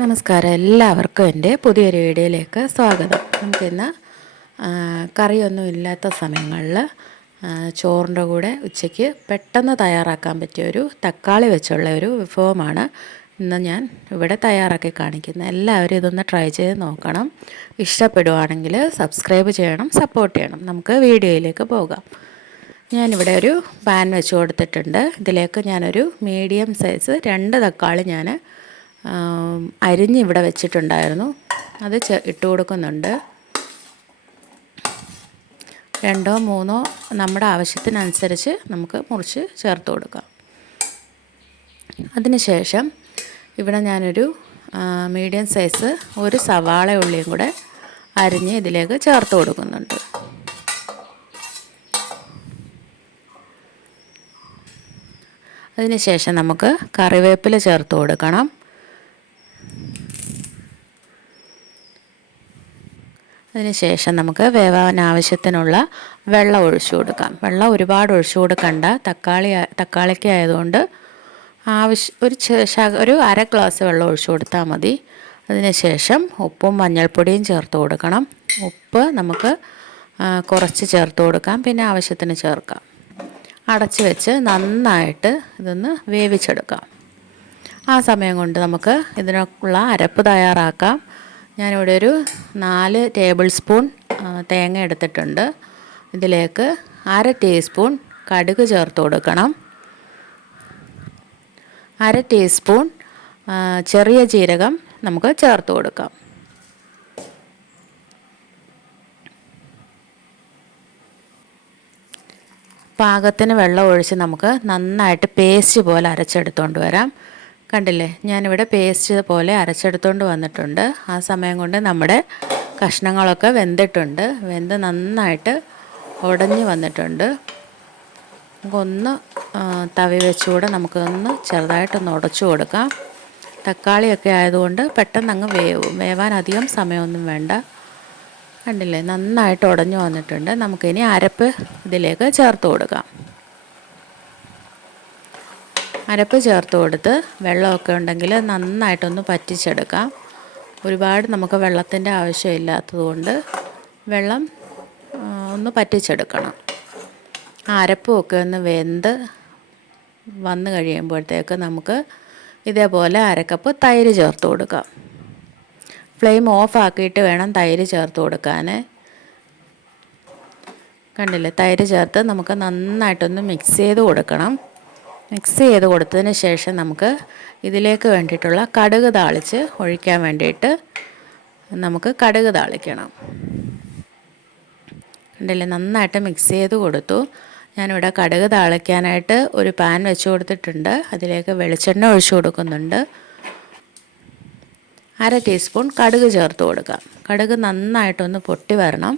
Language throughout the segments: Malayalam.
നമസ്കാരം, എല്ലാവർക്കും എൻ്റെ പുതിയൊരു വീഡിയോയിലേക്ക് സ്വാഗതം. നമുക്കിന്ന് കറിയൊന്നും ഇല്ലാത്ത സമയങ്ങളിൽ ചോറിൻ്റെ കൂടെ ഉച്ചയ്ക്ക് പെട്ടെന്ന് തയ്യാറാക്കാൻ പറ്റിയൊരു തക്കാളി വെച്ചുള്ള ഒരു വിഭവമാണ് ഇന്ന് ഞാൻ ഇവിടെ തയ്യാറാക്കി കാണിക്കുന്നത്. എല്ലാവരും ഇതൊന്ന് ട്രൈ ചെയ്ത് നോക്കണം. ഇഷ്ടപ്പെടുവാണെങ്കിൽ സബ്സ്ക്രൈബ് ചെയ്യണം, സപ്പോർട്ട് ചെയ്യണം. നമുക്ക് വീഡിയോയിലേക്ക് പോകാം. ഞാനിവിടെ ഒരു പാൻ വെച്ച് കൊടുത്തിട്ടുണ്ട്. ഇതിലേക്ക് ഞാനൊരു മീഡിയം സൈസ് 2 തക്കാളി ഞാൻ അരിഞ്ഞ് ഇവിടെ വെച്ചിട്ടുണ്ടായിരുന്നു. അത് ഇട്ട് കൊടുക്കുന്നുണ്ട്. 2 3 നമ്മുടെ ആവശ്യത്തിനനുസരിച്ച് നമുക്ക് മുറിച്ച് ചേർത്ത് കൊടുക്കാം. അതിനുശേഷം ഇവിടെ ഞാനൊരു മീഡിയം സൈസ് ഒരു സവാള ഉള്ളിയും കൂടെ അരിഞ്ഞ് ഇതിലേക്ക് ചേർത്ത് കൊടുക്കുന്നുണ്ട്. അതിനുശേഷം നമുക്ക് കറിവേപ്പില ചേർത്ത് കൊടുക്കണം. അതിനുശേഷം നമുക്ക് വേവാൻ ആവശ്യത്തിനുള്ള വെള്ളം ഒഴിച്ചു കൊടുക്കാം. വെള്ളം ഒരുപാട് ഒഴിച്ചു കൊടുക്കണ്ട. തക്കാളിക്ക് ആയതുകൊണ്ട് ഒരു അര ഗ്ലാസ് വെള്ളം ഒഴിച്ചു കൊടുത്താൽ മതി. അതിനുശേഷം ഉപ്പും മഞ്ഞൾപ്പൊടിയും ചേർത്ത് കൊടുക്കണം. ഉപ്പ് നമുക്ക് കുറച്ച് ചേർത്ത് കൊടുക്കാം, പിന്നെ ആവശ്യത്തിന് ചേർക്കാം. അടച്ച് വെച്ച് നന്നായിട്ട് ഇതൊന്ന് വേവിച്ചെടുക്കാം. ആ സമയം കൊണ്ട് നമുക്ക് ഇതിനുള്ള അരപ്പ് തയ്യാറാക്കാം. ഞാനിവിടെ ഒരു 4 ടേബിൾ സ്പൂൺ തേങ്ങ എടുത്തിട്ടുണ്ട്. ഇതിലേക്ക് 1/2 ടീസ്പൂൺ കടുക് ചേർത്ത് കൊടുക്കണം. 1/2 ടീസ്പൂൺ ചെറിയ ജീരകം നമുക്ക് ചേർത്ത് കൊടുക്കാം. പാകത്തിന് വെള്ളം ഒഴിച്ച് നമുക്ക് നന്നായിട്ട് പേസ്റ്റ് പോലെ അരച്ചെടുത്തുകൊണ്ട് വരാം. കണ്ടില്ലേ, ഞാനിവിടെ പേസ്റ്റ് പോലെ അരച്ചെടുത്തുകൊണ്ട് വന്നിട്ടുണ്ട്. ആ സമയം കൊണ്ട് നമ്മുടെ കഷ്ണങ്ങളൊക്കെ വെന്തിട്ടുണ്ട്. വെന്ത് നന്നായിട്ട് ഉടഞ്ഞ് വന്നിട്ടുണ്ട്. നമുക്കൊന്ന് തവി വെച്ചുകൂടെ നമുക്കൊന്ന് ചെറുതായിട്ടൊന്ന് ഉടച്ചു കൊടുക്കാം. തക്കാളിയൊക്കെ ആയതുകൊണ്ട് പെട്ടെന്ന് അങ്ങ് വേവാൻ അധികം സമയമൊന്നും വേണ്ട. കണ്ടില്ലേ, നന്നായിട്ട് ഉടഞ്ഞു വന്നിട്ടുണ്ട്. നമുക്കിനി അരപ്പ് ഇതിലേക്ക് ചേർത്ത് കൊടുക്കാം. അരപ്പ് ചേർത്ത് കൊടുത്ത് വെള്ളമൊക്കെ ഉണ്ടെങ്കിൽ നന്നായിട്ടൊന്ന് പറ്റിച്ചെടുക്കാം. ഒരുപാട് നമുക്ക് വെള്ളത്തിൻ്റെ ആവശ്യമില്ലാത്തതുകൊണ്ട് വെള്ളം ഒന്ന് പറ്റിച്ചെടുക്കണം. ആ അരപ്പുമൊക്കെ ഒന്ന് വെന്ത് വന്നു കഴിയുമ്പോഴത്തേക്ക് നമുക്ക് ഇതേപോലെ 1/2 കപ്പ് തൈര് ചേർത്ത് കൊടുക്കാം. ഫ്ലെയിം ഓഫ് ആക്കിയിട്ട് വേണം തൈര് ചേർത്ത് കൊടുക്കാൻ. കണ്ടില്ലേ, തൈര് ചേർത്ത് നമുക്ക് നന്നായിട്ടൊന്ന് മിക്സ് ചെയ്ത് കൊടുക്കണം. മിക്സ് ചെയ്ത് കൊടുത്തതിന് ശേഷം നമുക്ക് ഇതിലേക്ക് വേണ്ടിയിട്ടുള്ള കടുക് താളിച്ച് ഒഴിക്കാൻ വേണ്ടിയിട്ട് നമുക്ക് കടുക് താളിക്കണം. കണ്ടില്ലേ, നന്നായിട്ട് മിക്സ് ചെയ്ത് കൊടുത്തു. ഞാനിവിടെ കടുക് താളിക്കാനായിട്ട് ഒരു പാൻ വെച്ച് കൊടുത്തിട്ടുണ്ട്. അതിലേക്ക് വെളിച്ചെണ്ണ ഒഴിച്ചു കൊടുക്കുന്നുണ്ട്. 1/2 ടീസ്പൂൺ കടുക് ചേർത്ത് കൊടുക്കാം. കടുക് നന്നായിട്ടൊന്ന് പൊട്ടി വരണം.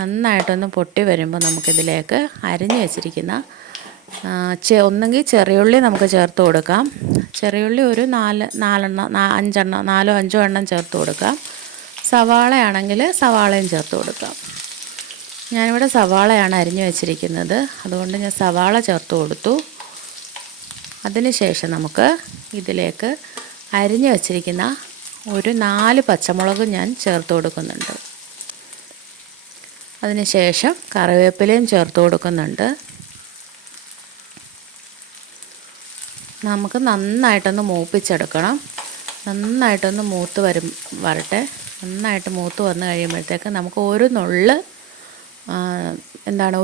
നന്നായിട്ടൊന്ന് പൊട്ടി വരുമ്പോൾ നമുക്കിതിലേക്ക് അരിഞ്ഞ് വെച്ചിരിക്കുന്ന ഒന്നെങ്കിൽ ചെറിയുള്ളി നമുക്ക് ചേർത്ത് കൊടുക്കാം. ചെറിയുള്ളി ഒരു 4 5 എണ്ണം ചേർത്ത് കൊടുക്കാം. സവാളയാണെങ്കിൽ സവാളയും ചേർത്ത് കൊടുക്കാം. ഞാനിവിടെ സവാളയാണ് അരിഞ്ഞ് വെച്ചിരിക്കുന്നത്, അതുകൊണ്ട് ഞാൻ സവാള ചേർത്ത് കൊടുത്തു. അതിനുശേഷം നമുക്ക് ഇതിലേക്ക് അരിഞ്ഞ് വെച്ചിരിക്കുന്ന ഒരു 4 പച്ചമുളക് ഞാൻ ചേർത്ത് കൊടുക്കുന്നുണ്ട്. അതിനുശേഷം കറിവേപ്പിലയും ചേർത്ത് കൊടുക്കുന്നുണ്ട്. നമുക്ക് നന്നായിട്ടൊന്ന് മൂപ്പിച്ചെടുക്കണം. നന്നായിട്ടൊന്ന് വരട്ടെ. നന്നായിട്ട് മൂത്ത് വന്ന് കഴിയുമ്പോഴത്തേക്ക് നമുക്ക് ഒരു നുള്ള്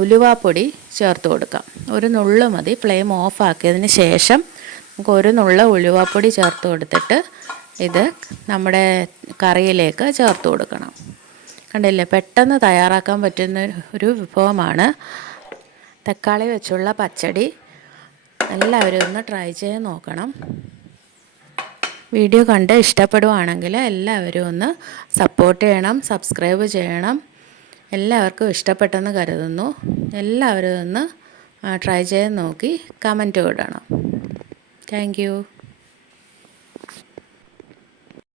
ഉലുവാപ്പൊടി ചേർത്ത് കൊടുക്കാം. ഒരു നുള്ള് മതി. ഫ്ലെയിം ഓഫ് ആക്കിയതിന് ശേഷം നമുക്ക് ഒരു നുള്ള് ഉലുവാപ്പൊടി ചേർത്ത് കൊടുത്തിട്ട് ഇത് നമ്മുടെ കറിയിലേക്ക് ചേർത്ത് കൊടുക്കണം. കണ്ടില്ലേ, പെട്ടെന്ന് തയ്യാറാക്കാൻ പറ്റുന്ന ഒരു വിഭവമാണ് തക്കാളി വെച്ചുള്ള പച്ചടി. എല്ലാവരും ഒന്ന് ട്രൈ ചെയ്ത് നോക്കണം. വീഡിയോ കണ്ട് ഇഷ്ടപ്പെടുവാണെങ്കിൽ എല്ലാവരും ഒന്ന് സപ്പോർട്ട് ചെയ്യണം, സബ്സ്ക്രൈബ് ചെയ്യണം. എല്ലാവർക്കും ഇഷ്ടപ്പെട്ടെന്ന് കരുതുന്നു. എല്ലാവരും ഒന്ന് ട്രൈ ചെയ്ത് നോക്കി കമൻറ്റ് ഇടണം. Thank you.